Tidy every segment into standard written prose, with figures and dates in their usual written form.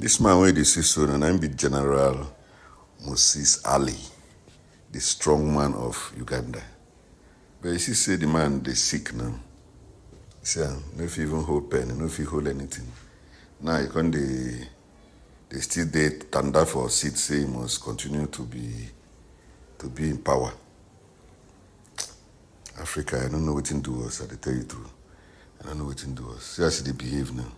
This man wey dey see so na him be General Moses Ali, the strong man of Uganda. But you see say the man dey sick now. See am, no fit even hold pen, no fit hold anything. Now he come dey still dey tanda for seat say he must continue to be in power. Africa, I don't know wetin do us, I dey tell you true. I don't know wetin do us. See as e dey behave now.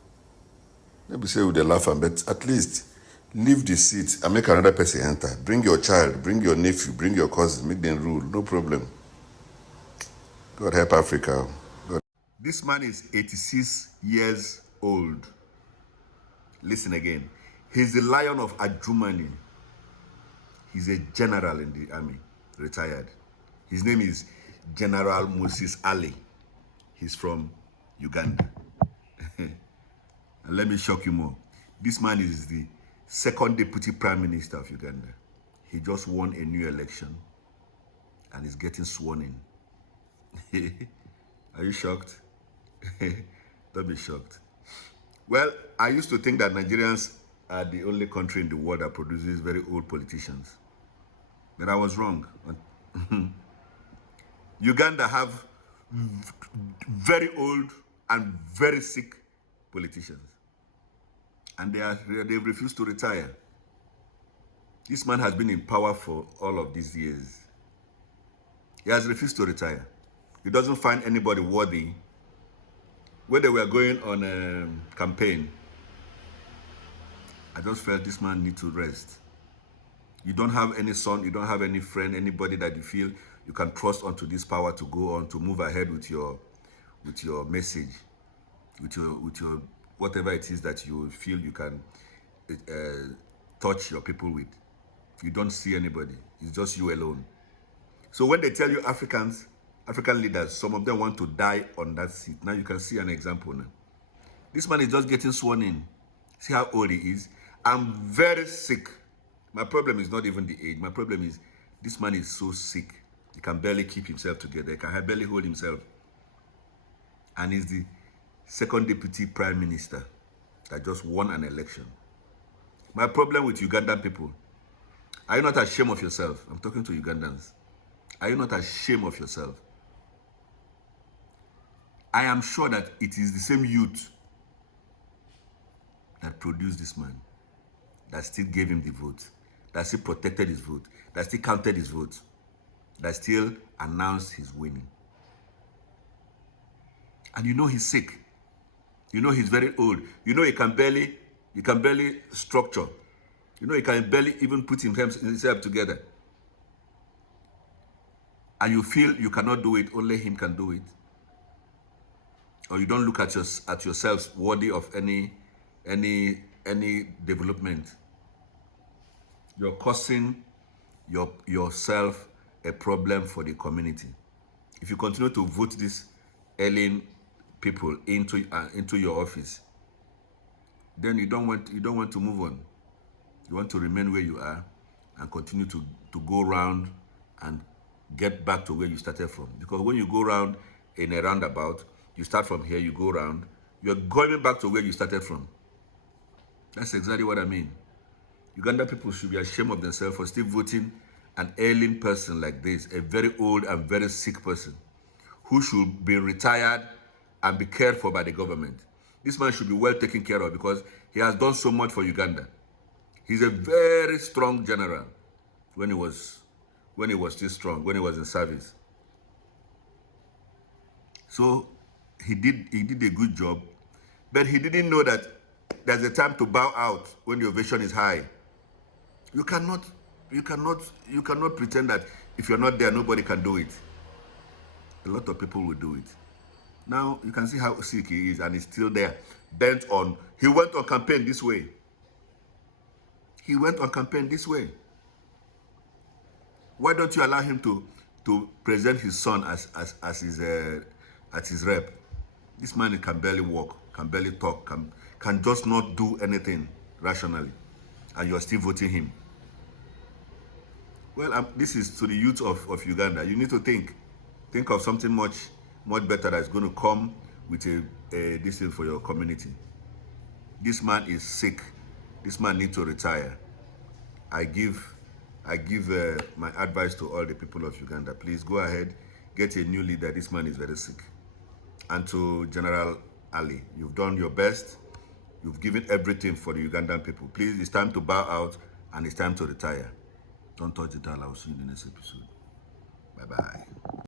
No be say we dey laugh am, but at least leave the seat and make another person enter. Bring your child, bring your nephew, bring your cousin, make them rule. No problem. God help Africa. God. This man is 86 years old. Listen again. He's the Lion of Adjumani. He's a general in the army, retired. His name is General Moses Ali. He's from Uganda. And let me shock you more. This man is the second deputy prime minister of Uganda. He just won a new election and is getting sworn in. Are you shocked? Don't be shocked. Well, I used to think that Nigerians are the only country in the world that produces very old politicians. But I was wrong. Uganda have very old and very sick politicians. And they refuse to retire. This man has been in power for all of these years. He has refused to retire. He doesn't find anybody worthy. When they were going on a campaign, I just felt this man needs to rest. You don't have any son, you don't have any friend, anybody that you feel you can trust onto this power to go on, to move ahead with your message, with your whatever it is that you feel you can touch your people with. You don't see anybody. It's just you alone. So when they tell you African leaders, some of them want to die on that seat. Now you can see an example now. This man is just getting sworn in. See how old he is? I'm very sick. My problem is not even the age. My problem is this man is so sick. He can barely keep himself together. He can barely hold himself. And he's the second deputy prime minister that just won an election. My problem with Ugandan people, are you not ashamed of yourself? I'm talking to Ugandans. Are you not ashamed of yourself? I am sure that it is the same youth that produced this man, that still gave him the vote, that still protected his vote, that still counted his vote, that still announced his winning. And you know he's sick. You know he's very old. You know he can barely structure. You know he can barely even put himself together. And you feel you cannot do it, only him can do it. Or you don't look at yourselves worthy of any development. You're causing yourself a problem for the community. If you continue to vote these alien people into your office, then you don't want to move on. You want to remain where you are and continue to go around and get back to where you started from. Because when you go around in a roundabout, you start from here, you go around, you're going back to where you started from. That's exactly what I mean. Uganda people should be ashamed of themselves for still voting an alien person like this, a very old and very sick person who should be retired and be cared for by the government. This man should be well taken care of because he has done so much for Uganda. He's a very strong general when he was still strong, when he was in service. So he did a good job, but he didn't know that there's a time to bow out when your ovation is high. You cannot pretend that if you're not there, nobody can do it. A lot of people will do it. Now you can see how sick he is, and he's still there, bent on. He went on campaign this way. He went on campaign this way. Why don't you allow him to present his son as his rep? This man can barely walk, can barely talk, can just not do anything rationally, and you're still voting him. Well, this is to the youth of Uganda. You need to think of something much better that's going to come with this thing for your community. This man is sick. This man needs to retire. I give my advice to all the people of Uganda. Please go ahead, get a new leader. This man is very sick. And to General Ali, you've done your best. You've given everything for the Ugandan people. Please, it's time to bow out and it's time to retire. Don't touch the dial. I will see you in the next episode. Bye-bye.